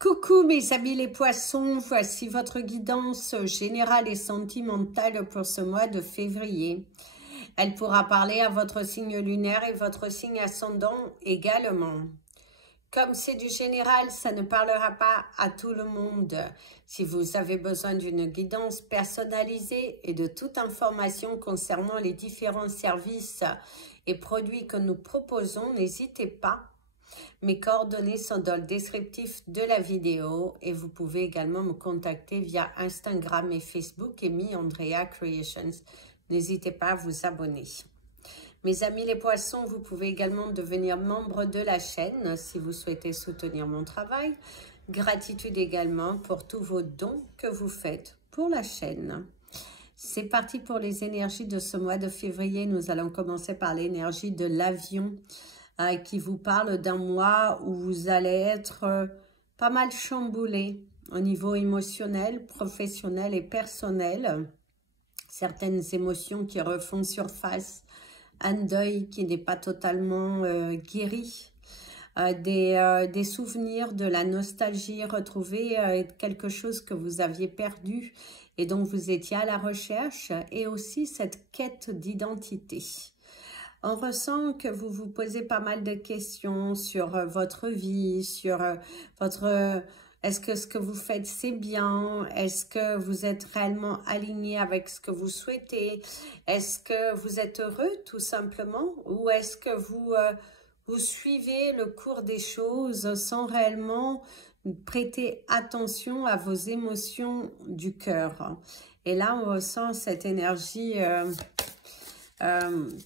Coucou mes amis les poissons, voici votre guidance générale et sentimentale pour ce mois de février. Elle pourra parler à votre signe lunaire et votre signe ascendant également. Comme c'est du général, ça ne parlera pas à tout le monde. Si vous avez besoin d'une guidance personnalisée et de toute information concernant les différents services et produits que nous proposons, n'hésitez pas. Mes coordonnées sont dans le descriptif de la vidéo et vous pouvez également me contacter via Instagram et Facebook Amy Andrea Creations. N'hésitez pas à vous abonner. Mes amis les poissons, vous pouvez également devenir membre de la chaîne si vous souhaitez soutenir mon travail. Gratitude également pour tous vos dons que vous faites pour la chaîne. C'est parti pour les énergies de ce mois de février. Nous allons commencer par l'énergie de l'avion. Qui vous parle d'un mois où vous allez être pas mal chamboulé au niveau émotionnel, professionnel et personnel. Certaines émotions qui refont surface, un deuil qui n'est pas totalement guéri, des souvenirs, de la nostalgie, retrouver quelque chose que vous aviez perdu et dont vous étiez à la recherche, et aussi cette quête d'identité. On ressent que vous vous posez pas mal de questions sur votre vie, sur votre... Est-ce que ce que vous faites, c'est bien? Est-ce que vous êtes réellement aligné avec ce que vous souhaitez? Est-ce que vous êtes heureux, tout simplement? Ou est-ce que vous suivez le cours des choses sans réellement prêter attention à vos émotions du cœur? Et là, on ressent cette énergie...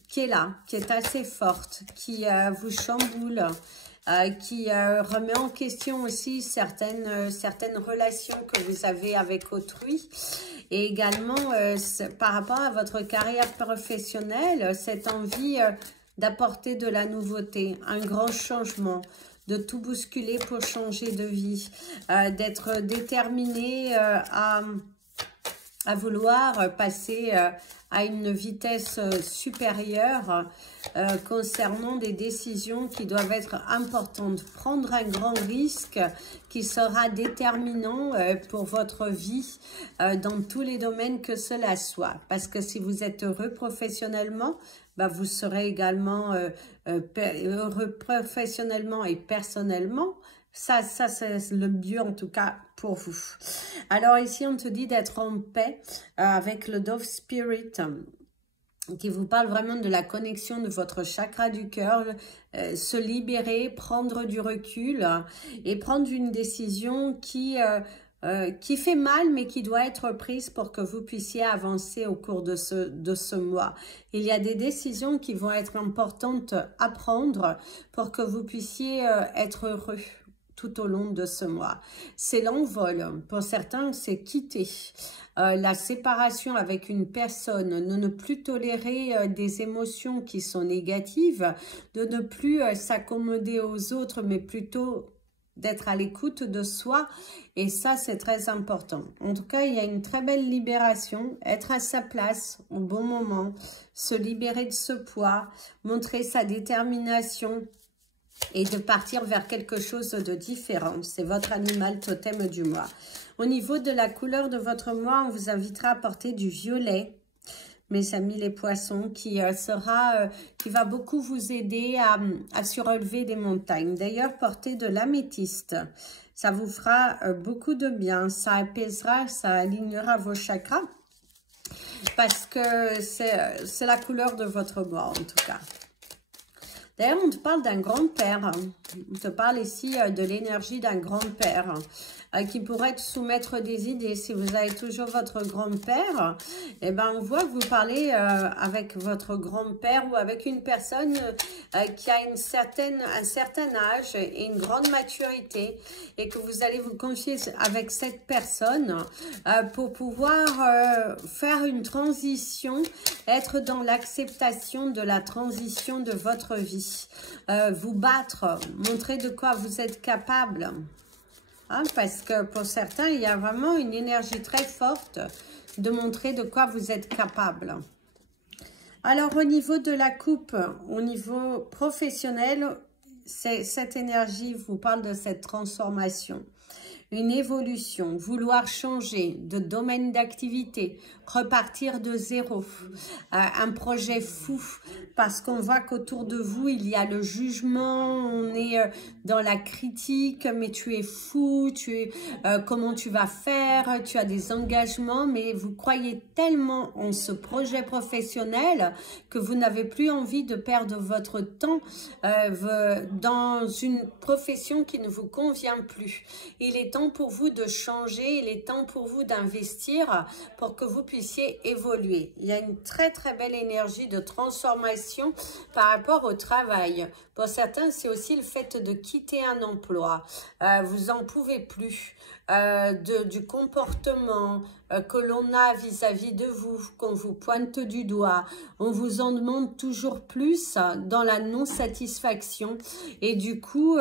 qui est là, qui est assez forte, qui vous chamboule, qui remet en question aussi certaines relations que vous avez avec autrui. Et également, par rapport à votre carrière professionnelle, cette envie d'apporter de la nouveauté, un grand changement, de tout bousculer pour changer de vie, d'être déterminé à vouloir passer à une vitesse supérieure concernant des décisions qui doivent être importantes. Prendre un grand risque qui sera déterminant pour votre vie dans tous les domaines que cela soit. Parce que si vous êtes heureux professionnellement, bah vous serez également heureux professionnellement et personnellement. Ça c'est le mieux en tout cas pour vous. Alors ici, on te dit d'être en paix avec le Dove Spirit qui vous parle vraiment de la connexion de votre chakra du cœur, se libérer, prendre du recul et prendre une décision qui fait mal, mais qui doit être prise pour que vous puissiez avancer au cours de ce mois. Il y a des décisions qui vont être importantes à prendre pour que vous puissiez être heureux tout au long de ce mois. C'est l'envol. Pour certains, c'est quitter. La séparation avec une personne, de ne plus tolérer des émotions qui sont négatives, de ne plus s'accommoder aux autres, mais plutôt d'être à l'écoute de soi. Et ça, c'est très important. En tout cas, il y a une très belle libération. Être à sa place au bon moment, se libérer de ce poids, montrer sa détermination, et de partir vers quelque chose de différent. C'est votre animal totem du mois. Au niveau de la couleur de votre mois, on vous invitera à porter du violet, mes amis les poissons, qui va beaucoup vous aider à surrelever des montagnes. D'ailleurs, portez de l'améthyste. Ça vous fera beaucoup de bien. Ça apaisera, ça alignera vos chakras. Parce que c'est la couleur de votre mois, en tout cas. D'ailleurs, on te parle d'un grand-père. On te parle ici de l'énergie d'un grand-père qui pourrait te soumettre des idées. Si vous avez toujours votre grand-père, eh ben, on voit que vous parlez avec votre grand-père ou avec une personne qui a un certain âge et une grande maturité et que vous allez vous confier avec cette personne pour pouvoir faire une transition, être dans l'acceptation de la transition de votre vie. Vous battre, montrer de quoi vous êtes capable. Parce que pour certains, il y a vraiment une énergie très forte de montrer de quoi vous êtes capable. Alors, au niveau de la coupe, au niveau professionnel, cette énergie vous parle de cette transformation. Une évolution, vouloir changer de domaine d'activité, repartir de zéro, un projet fou, parce qu'on voit qu'autour de vous, il y a le jugement, on est dans la critique, mais tu es fou, comment tu vas faire, tu as des engagements, mais vous croyez tellement en ce projet professionnel que vous n'avez plus envie de perdre votre temps dans une profession qui ne vous convient plus. Il est temps pour vous de changer, il est temps pour vous d'investir pour que vous puissiez évoluer. Il y a une très très belle énergie de transformation par rapport au travail. Pour certains, c'est aussi le fait de quitter un emploi. Vous n'en pouvez plus du comportement que l'on a vis-à-vis de vous, qu'on vous pointe du doigt. On vous en demande toujours plus dans la non-satisfaction. Et du coup,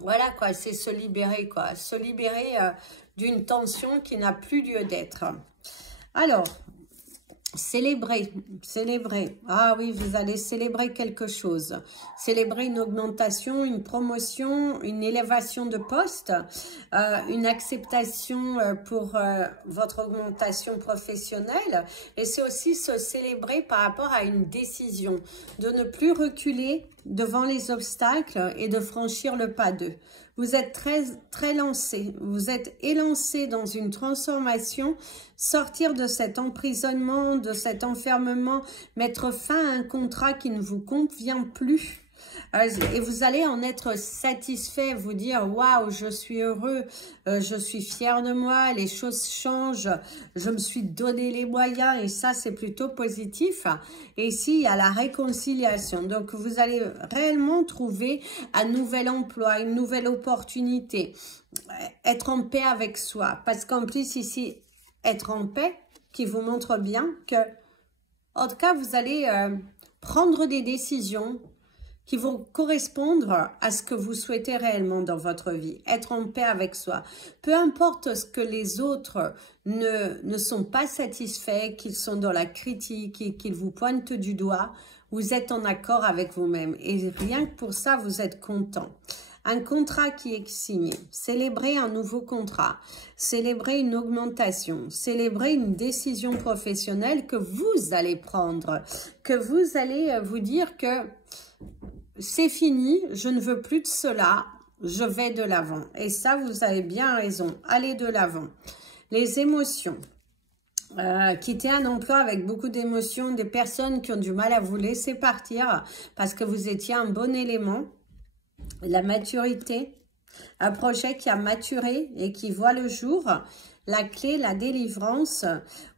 voilà quoi, c'est se libérer quoi, se libérer d'une tension qui n'a plus lieu d'être. Alors, célébrer. Ah oui, vous allez célébrer quelque chose. Célébrer une augmentation, une promotion, une élévation de poste, une acceptation pour votre augmentation professionnelle. Et c'est aussi se célébrer par rapport à une décision, de ne plus reculer devant les obstacles et de franchir le pas 2. Vous êtes très lancé, vous êtes élancé dans une transformation, sortir de cet emprisonnement, de cet enfermement, mettre fin à un contrat qui ne vous convient plus. Et vous allez en être satisfait, vous dire « Waouh, je suis heureux, je suis fier de moi, les choses changent, je me suis donné les moyens » et ça, c'est plutôt positif. Et ici, il y a la réconciliation. Donc, vous allez réellement trouver un nouvel emploi, une nouvelle opportunité, être en paix avec soi. Parce qu'en plus, ici, être en paix, qui vous montre bien que, en tout cas, vous allez prendre des décisions qui vont correspondre à ce que vous souhaitez réellement dans votre vie. Être en paix avec soi. Peu importe ce que les autres ne sont pas satisfaits, qu'ils sont dans la critique et qu'ils vous pointent du doigt, vous êtes en accord avec vous-même. Et rien que pour ça, vous êtes content. Un contrat qui est signé, célébrer un nouveau contrat, célébrer une augmentation, célébrer une décision professionnelle que vous allez prendre, que vous allez vous dire que c'est fini, je ne veux plus de cela, je vais de l'avant. Et ça, vous avez bien raison, allez de l'avant. Les émotions. Quitter un emploi avec beaucoup d'émotions, des personnes qui ont du mal à vous laisser partir parce que vous étiez un bon élément. La maturité, un projet qui a maturé et qui voit le jour. La clé, la délivrance.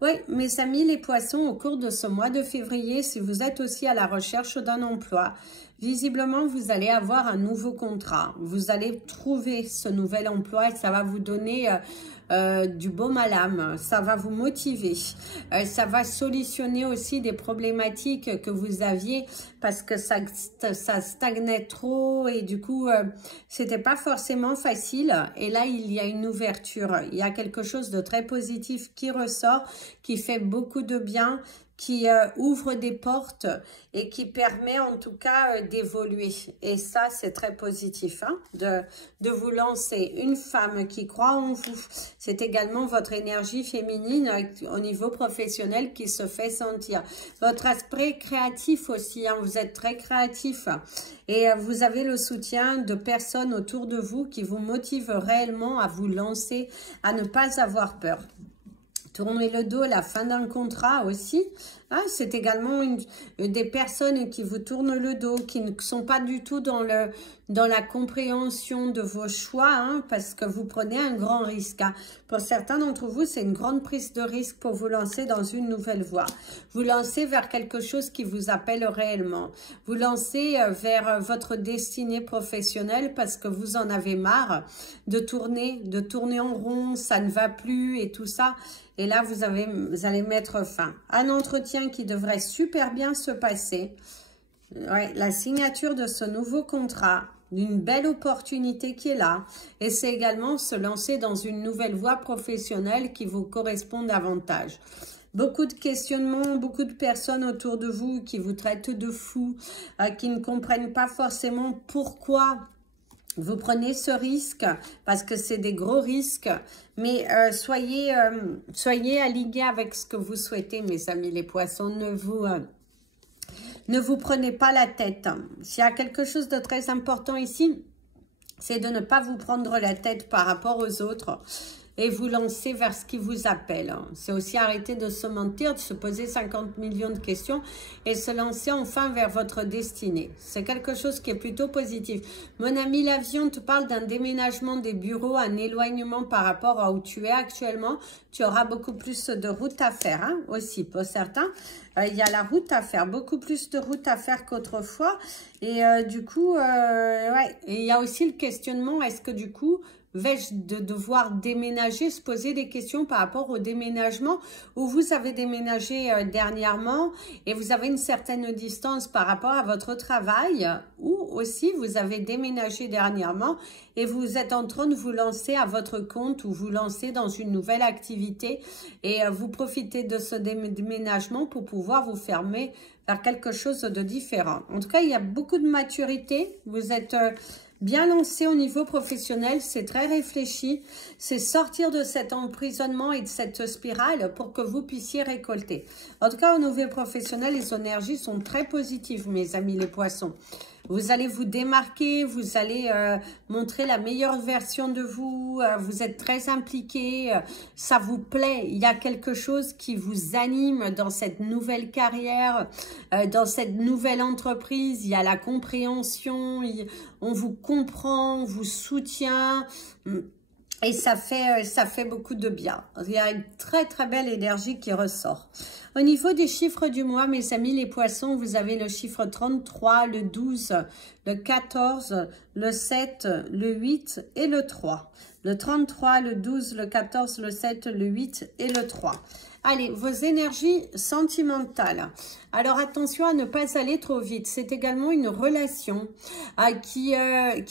Oui, mes amis les poissons, au cours de ce mois de février, si vous êtes aussi à la recherche d'un emploi, visiblement, vous allez avoir un nouveau contrat. Vous allez trouver ce nouvel emploi et ça va vous donner du baume à l'âme. Ça va vous motiver. Ça va solutionner aussi des problématiques que vous aviez parce que ça stagnait trop et du coup, c'était pas forcément facile. Et là, il y a une ouverture. Il y a quelque chose de très positif qui ressort, qui fait beaucoup de bien, qui ouvre des portes et qui permet en tout cas d'évoluer. Et ça, c'est très positif hein, de vous lancer. Une femme qui croit en vous, c'est également votre énergie féminine au niveau professionnel qui se fait sentir. Votre aspect créatif aussi, hein, vous êtes très créatif et vous avez le soutien de personnes autour de vous qui vous motivent réellement à vous lancer, à ne pas avoir peur. Tourner le dos à la fin d'un contrat aussi. Ah, c'est également des personnes qui vous tournent le dos, qui ne sont pas du tout dans la compréhension de vos choix, hein, parce que vous prenez un grand risque. Hein. Pour certains d'entre vous, c'est une grande prise de risque pour vous lancer dans une nouvelle voie. Vous lancez vers quelque chose qui vous appelle réellement. Vous lancez vers votre destinée professionnelle parce que vous en avez marre de tourner en rond, ça ne va plus et tout ça. Et là, vous allez mettre fin. Un entretien qui devrait super bien se passer. Ouais, la signature de ce nouveau contrat, d'une belle opportunité qui est là. Et c'est également se lancer dans une nouvelle voie professionnelle qui vous correspond davantage. Beaucoup de questionnements, beaucoup de personnes autour de vous qui vous traitent de fous, qui ne comprennent pas forcément pourquoi vous prenez ce risque, parce que c'est des gros risques, mais soyez alignés avec ce que vous souhaitez, mes amis les poissons. Ne vous prenez pas la tête. S'il y a quelque chose de très important ici, c'est de ne pas vous prendre la tête par rapport aux autres et vous lancer vers ce qui vous appelle. C'est aussi arrêter de se mentir, de se poser 50 millions de questions et se lancer enfin vers votre destinée. C'est quelque chose qui est plutôt positif. Mon ami l'avion te parle d'un déménagement des bureaux, un éloignement par rapport à où tu es actuellement. Tu auras beaucoup plus de route à faire hein, aussi pour certains. Il y a la route à faire, beaucoup plus de route à faire qu'autrefois. Et du coup, ouais. Et il y a aussi le questionnement, est-ce que du coup, vais-je devoir déménager, se poser des questions par rapport au déménagement où vous avez déménagé dernièrement et vous avez une certaine distance par rapport à votre travail ou aussi vous avez déménagé dernièrement et vous êtes en train de vous lancer à votre compte ou vous lancer dans une nouvelle activité et vous profitez de ce déménagement pour pouvoir vous fermer vers quelque chose de différent. En tout cas, il y a beaucoup de maturité. Vous êtes bien lancé au niveau professionnel, c'est très réfléchi, c'est sortir de cet emprisonnement et de cette spirale pour que vous puissiez récolter. En tout cas, au niveau professionnel, les énergies sont très positives, mes amis les poissons. Vous allez vous démarquer, vous allez montrer la meilleure version de vous, vous êtes très impliqué, ça vous plaît, il y a quelque chose qui vous anime dans cette nouvelle carrière, dans cette nouvelle entreprise, il y a la compréhension, on vous comprend, on vous soutient. Et ça fait beaucoup de bien. Il y a une très très belle énergie qui ressort. Au niveau des chiffres du mois, mes amis les poissons, vous avez le chiffre 33, le 12, le 14, le 7, le 8 et le 3. Le 33, le 12, le 14, le 7, le 8 et le 3. Allez, vos énergies sentimentales. Alors, attention à ne pas aller trop vite. C'est également une relation qui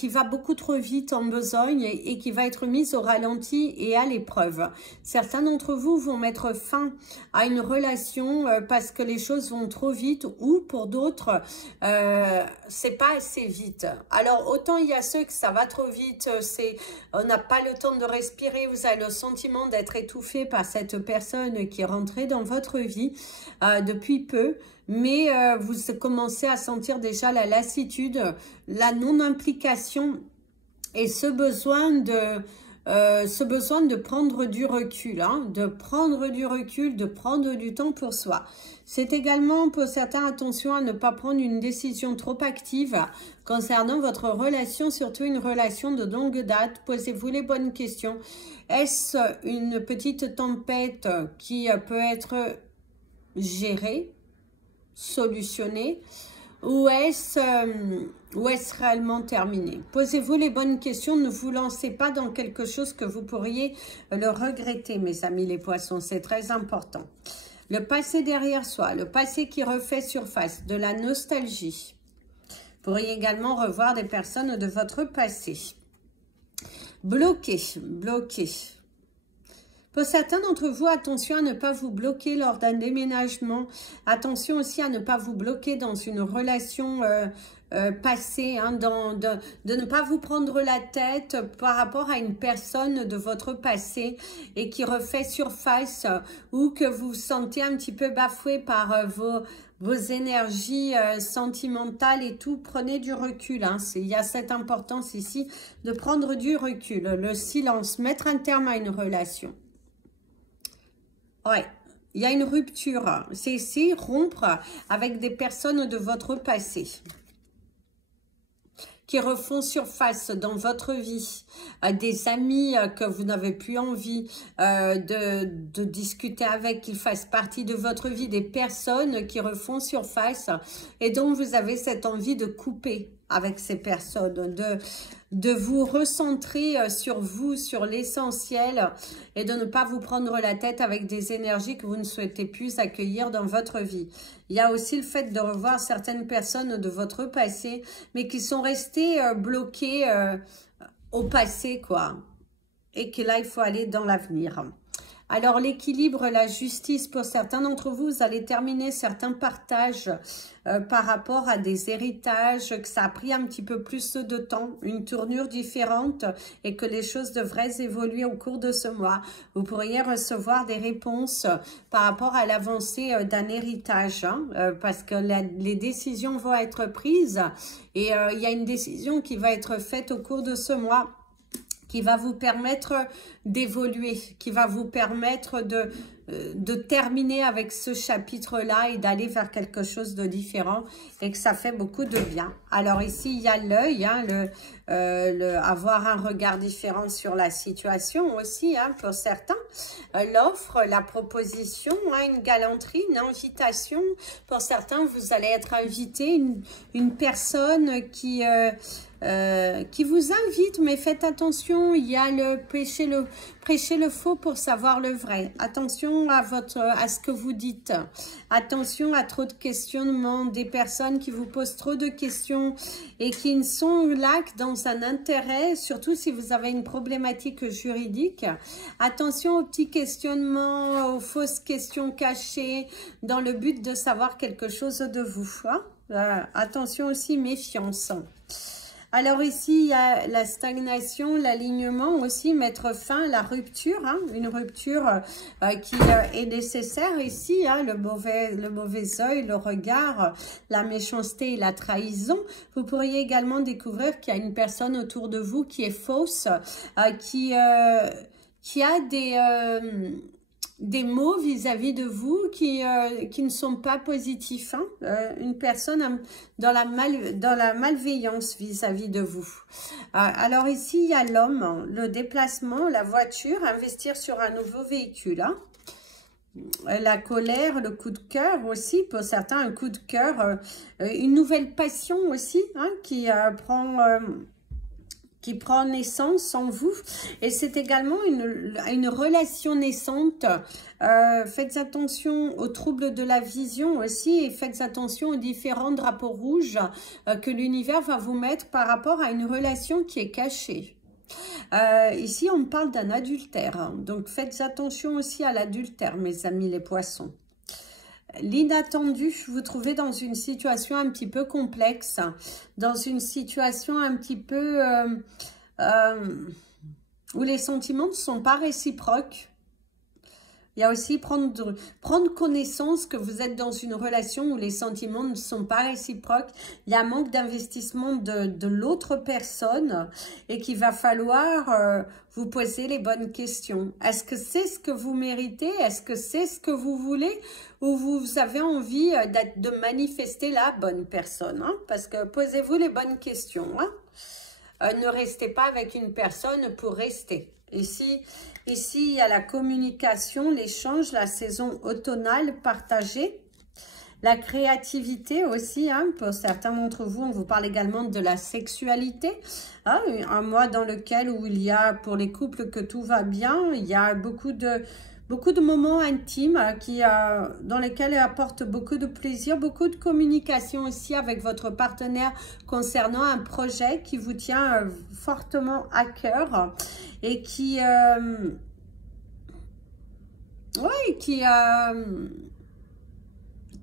va beaucoup trop vite en besogne et qui va être mise au ralenti et à l'épreuve. Certains d'entre vous vont mettre fin à une relation parce que les choses vont trop vite ou pour d'autres, c'est pas assez vite. Alors, autant il y a ceux que ça va trop vite, on n'a pas le temps de respirer, vous avez le sentiment d'être étouffé par cette personne qui est rentrée dans votre vie depuis peu. Mais vous commencez à sentir déjà la lassitude, la non-implication et ce besoin de prendre du recul, hein, de prendre du temps pour soi. C'est également pour certains, attention à ne pas prendre une décision trop active concernant votre relation, surtout une relation de longue date. Posez-vous les bonnes questions. Est-ce une petite tempête qui peut être gérée, solutionner ou est-ce réellement terminé? Posez-vous les bonnes questions, ne vous lancez pas dans quelque chose que vous pourriez le regretter, mes amis les poissons, c'est très important. Le passé derrière soi, le passé qui refait surface, de la nostalgie. Vous pourriez également revoir des personnes de votre passé. Bloqué. Pour certains d'entre vous, attention à ne pas vous bloquer lors d'un déménagement. Attention aussi à ne pas vous bloquer dans une relation passée, hein, de ne pas vous prendre la tête par rapport à une personne de votre passé et qui refait surface ou que vous vous sentez un petit peu bafoué par vos énergies sentimentales et tout. Prenez du recul, hein. Il y a cette importance ici de prendre du recul, le silence, mettre un terme à une relation. Ouais, il y a une rupture. C'est ici rompre avec des personnes de votre passé qui refont surface dans votre vie, des amis que vous n'avez plus envie de discuter avec, qu'ils fassent partie de votre vie, des personnes qui refont surface et dont vous avez cette envie de couper avec ces personnes, de vous recentrer sur vous, sur l'essentiel et de ne pas vous prendre la tête avec des énergies que vous ne souhaitez plus accueillir dans votre vie. Il y a aussi le fait de revoir certaines personnes de votre passé, mais qui sont restées bloquées au passé, quoi. Et que là, il faut aller dans l'avenir. Alors l'équilibre, la justice, pour certains d'entre vous, vous allez terminer certains partages par rapport à des héritages, que ça a pris un petit peu plus de temps, une tournure différente et que les choses devraient évoluer au cours de ce mois. Vous pourriez recevoir des réponses par rapport à l'avancée d'un héritage, hein, parce que les décisions vont être prises et il y a une décision qui va être faite au cours de ce mois qui va vous permettre d'évoluer, qui va vous permettre de terminer avec ce chapitre-là et d'aller vers quelque chose de différent et que ça fait beaucoup de bien. Alors ici, il y a l'œil, hein, avoir un regard différent sur la situation aussi, hein, pour certains. L'offre, la proposition, hein, une galanterie, une invitation. Pour certains, vous allez être invité, une personne qui vous invite, mais faites attention, il y a le prêcher le faux pour savoir le vrai. Attention à ce que vous dites. Attention à trop de questionnements, des personnes qui vous posent trop de questions et qui ne sont là que dans un intérêt, surtout si vous avez une problématique juridique. Attention aux petits questionnements, aux fausses questions cachées dans le but de savoir quelque chose de vous. Hein? Attention aussi, méfiance. Alors ici, il y a la stagnation, l'alignement aussi, mettre fin, la rupture, hein, une rupture qui est nécessaire ici, hein, le mauvais œil, le regard, la méchanceté et la trahison. Vous pourriez également découvrir qu'il y a une personne autour de vous qui est fausse, qui a des mots vis-à-vis de vous qui ne sont pas positifs, hein? Une personne dans la malveillance vis-à-vis de vous. Alors ici, il y a l'homme, le déplacement, la voiture, investir sur un nouveau véhicule. Hein? La colère, le coup de cœur aussi, pour certains, un coup de cœur, une nouvelle passion aussi, hein, qui prend naissance en vous. Et c'est également une relation naissante. Faites attention aux troubles de la vision aussi et faites attention aux différents drapeaux rouges que l'univers va vous mettre par rapport à une relation qui est cachée. Ici, on parle d'un adultère. Hein. Donc, faites attention aussi à l'adultère, mes amis les poissons. L'inattendu, vous vous trouvez dans une situation un petit peu complexe, dans une situation un petit peu où les sentiments ne sont pas réciproques. Il y a aussi prendre connaissance que vous êtes dans une relation où les sentiments ne sont pas réciproques. Il y a un manque d'investissement de l'autre personne et qu'il va falloir vous poser les bonnes questions. Est-ce que c'est ce que vous méritez? Est-ce que c'est ce que vous voulez? Ou vous avez envie de manifester la bonne personne, hein? Parce que posez-vous les bonnes questions. Hein? Ne restez pas avec une personne pour rester. Ici, il y a la communication, l'échange, la saison automnale partagée. La créativité aussi, hein, pour certains d'entre vous, on vous parle également de la sexualité. Hein, un mois dans lequel où il y a, pour les couples que tout va bien, il y a beaucoup de moments intimes dans lesquels elle apporte beaucoup de plaisir, beaucoup de communication aussi avec votre partenaire concernant un projet qui vous tient fortement à cœur et qui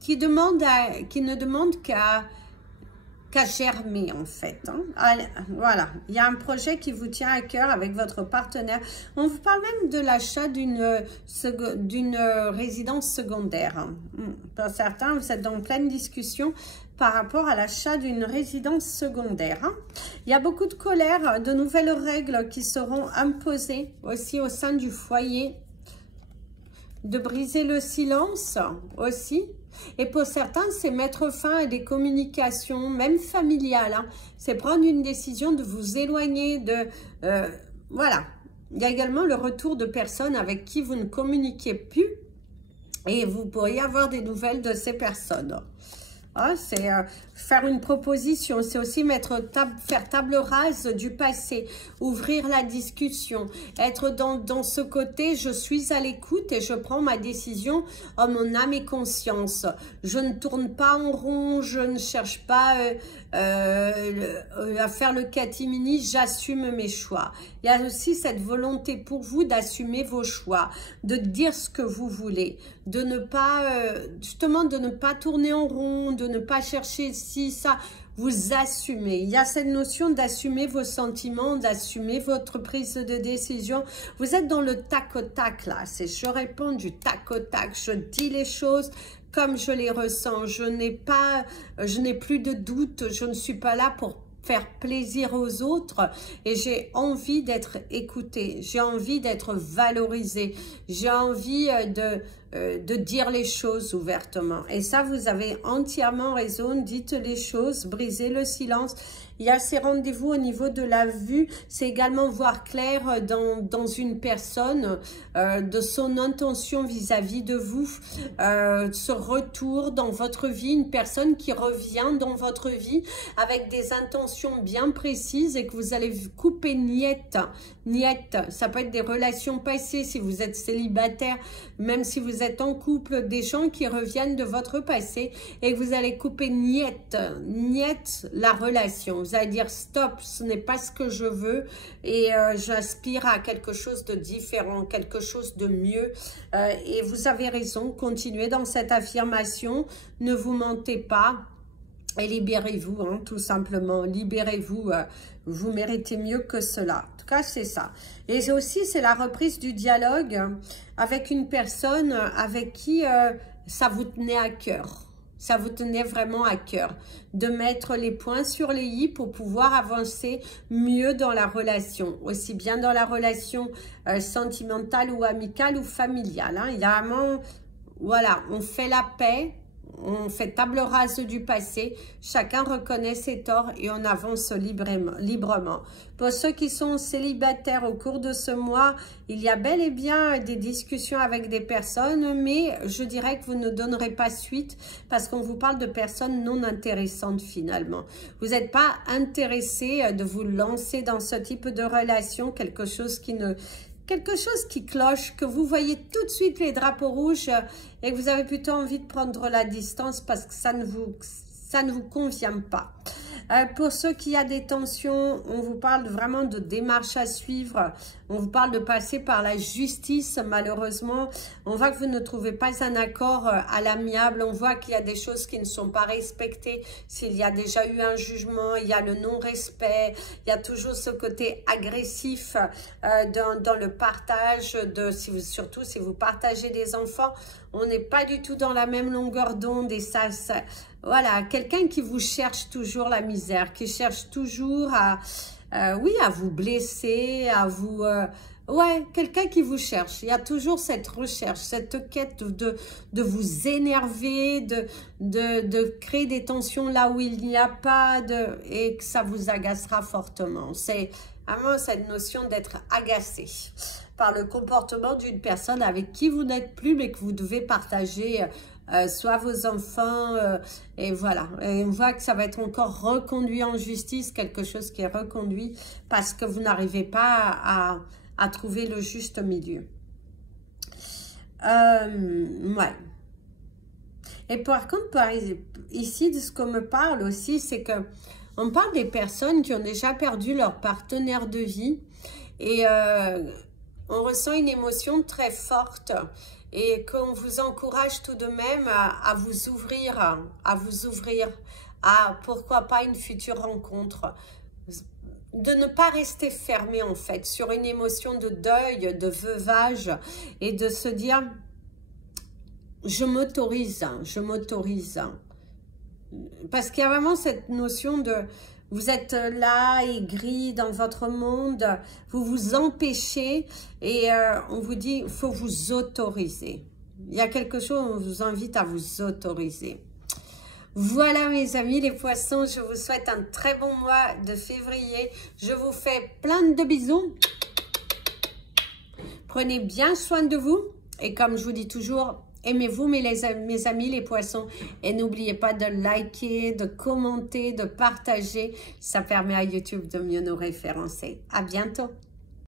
ne demande qu'à germer en fait. Hein. Voilà, il y a un projet qui vous tient à cœur avec votre partenaire. On vous parle même de l'achat d'une résidence secondaire. Hein. Pour certains, vous êtes dans pleine discussion par rapport à l'achat d'une résidence secondaire. Hein. Il y a beaucoup de colère, de nouvelles règles qui seront imposées aussi au sein du foyer. De briser le silence aussi. Et pour certains, c'est mettre fin à des communications, même familiales. Hein. C'est prendre une décision de vous éloigner de... voilà. Il y a également le retour de personnes avec qui vous ne communiquez plus. Et vous pourriez avoir des nouvelles de ces personnes. Hein, c'est faire une proposition, c'est aussi faire table rase du passé, ouvrir la discussion, être dans ce côté, je suis à l'écoute et je prends ma décision en mon âme et conscience. Je ne tourne pas en rond, je ne cherche pas à faire le catimini, j'assume mes choix. Il y a aussi cette volonté pour vous d'assumer vos choix, de dire ce que vous voulez, de ne pas, justement, de ne pas tourner en rond, de ne pas chercher ci, ça, vous assumez. Il y a cette notion d'assumer vos sentiments, d'assumer votre prise de décision. Vous êtes dans le tac au tac là, c'est je réponds du tac au tac, je dis les choses comme je les ressens, je n'ai plus de doute, je ne suis pas là pour faire plaisir aux autres et j'ai envie d'être écoutée, j'ai envie d'être valorisée, j'ai envie de dire les choses ouvertement. Et ça, vous avez entièrement raison, dites les choses, brisez le silence. Il y a ces rendez-vous au niveau de la vue, c'est également voir clair dans une personne, de son intention vis-à-vis de vous, ce retour dans votre vie, une personne qui revient dans votre vie avec des intentions bien précises et que vous allez couper niette. Ça peut être des relations passées si vous êtes célibataire, même si vous êtes en couple, des gens qui reviennent de votre passé et que vous allez couper niette la relation. Vous allez dire stop, ce n'est pas ce que je veux et j'aspire à quelque chose de différent, quelque chose de mieux. Et vous avez raison, continuez dans cette affirmation, ne vous mentez pas. Et libérez-vous, hein, tout simplement. Libérez-vous. Vous méritez mieux que cela. En tout cas, c'est ça. Et aussi, c'est la reprise du dialogue avec une personne avec qui ça vous tenait à cœur. Ça vous tenait vraiment à cœur de mettre les points sur les i pour pouvoir avancer mieux dans la relation. Aussi bien dans la relation sentimentale ou amicale ou familiale. Hein. Il y a vraiment, voilà, on fait la paix. On fait table rase du passé, chacun reconnaît ses torts et on avance librement. Pour ceux qui sont célibataires au cours de ce mois, il y a bel et bien des discussions avec des personnes, mais je dirais que vous ne donnerez pas suite parce qu'on vous parle de personnes non intéressantes finalement. Vous n'êtes pas intéressé de vous lancer dans ce type de relation, quelque chose qui cloche, que vous voyez tout de suite les drapeaux rouges et que vous avez plutôt envie de prendre la distance parce que ça ne vous convient pas. Pour ceux qui ont des tensions, on vous parle vraiment de démarches à suivre. On vous parle de passer par la justice, malheureusement. On voit que vous ne trouvez pas un accord à l'amiable. On voit qu'il y a des choses qui ne sont pas respectées. S'il y a déjà eu un jugement, il y a le non-respect. Il y a toujours ce côté agressif dans le partage, surtout si vous partagez des enfants. On n'est pas du tout dans la même longueur d'onde et ça voilà, quelqu'un qui vous cherche toujours la misère, qui cherche toujours oui, à vous blesser, à vous... ouais, quelqu'un qui vous cherche. Il y a toujours cette recherche, cette quête de vous énerver, de créer des tensions là où il n'y a pas, et que ça vous agacera fortement. C'est vraiment cette notion d'être agacé par le comportement d'une personne avec qui vous n'êtes plus, mais que vous devez partager soit vos enfants, et voilà. Et on voit que ça va être encore reconduit en justice, quelque chose qui est reconduit parce que vous n'arrivez pas à trouver le juste milieu. Ouais. Et par contre, ici, de ce qu'on me parle aussi, c'est que on parle des personnes qui ont déjà perdu leur partenaire de vie et on ressent une émotion très forte et qu'on vous encourage tout de même à vous ouvrir, à pourquoi pas une future rencontre. De ne pas rester fermé en fait sur une émotion de deuil, de veuvage et de se dire je m'autorise. Parce qu'il y a vraiment cette notion de vous êtes là, aigri dans votre monde, vous vous empêchez et on vous dit il faut vous autoriser. Il y a quelque chose, on vous invite à vous autoriser. Voilà mes amis les poissons, je vous souhaite un très bon mois de février. Je vous fais plein de bisous. Prenez bien soin de vous et comme je vous dis toujours, Aimez-vous, mes amis, les poissons. Et n'oubliez pas de liker, de commenter, de partager. Ça permet à YouTube de mieux nous référencer. À bientôt.